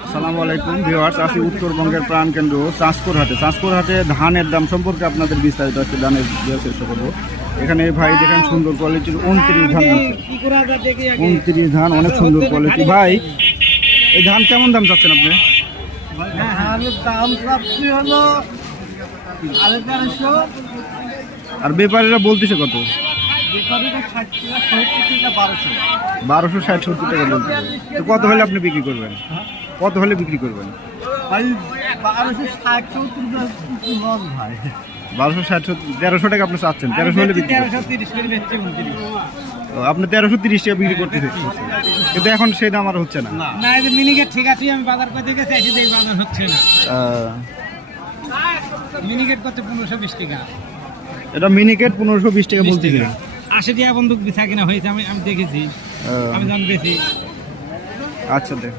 আসসালামু আলাইকুম ভিউয়ার্স, আছি উত্তরবঙ্গের প্রাণকেন্দ্র চাঁচপুরহাটে। চাঁচপুরহাটে ধানের দাম সম্পর্কে আপনাদের বিস্তারিত আজকে ধানের দেওয়ার চেষ্টা করবো। এখানে ভাই দেখেন সুন্দর কোয়ালিটির 29 ধান আছে। 29 ধান অনেক সুন্দর কোয়ালিটি। ভাই এই ধান কেমন দাম চাচ্ছেন আপনি? আর ব্যাপারীরা বলতেছে কত? 1260-70 টাকা বলতেছে। তো কত হলে আপনি বিক্রি করবেন? কত হলে বিক্রি করবেন? 1260-1300 টাকা আপনি চাচ্ছেন। 1300 হলে বিক্রি করবেন। আপনি 1330 টাকা বিক্রি করতে চাচ্ছেন, কিন্তু এখন সেই দাম আর হচ্ছে না। মিনিকেট ঠিক আছে, আমি বাজার করতে গেছি, এসে দেখি বাজার হচ্ছে না। মিনিকেট কত? 1520 টাকা। এটা মিনিকেট 1520 টাকা বলতেছে। 80 টাকা বন্দুক বেচা কিনা হয়েছে, আমি দেখেছি, আমি জান বেশি। আচ্ছা দেখ।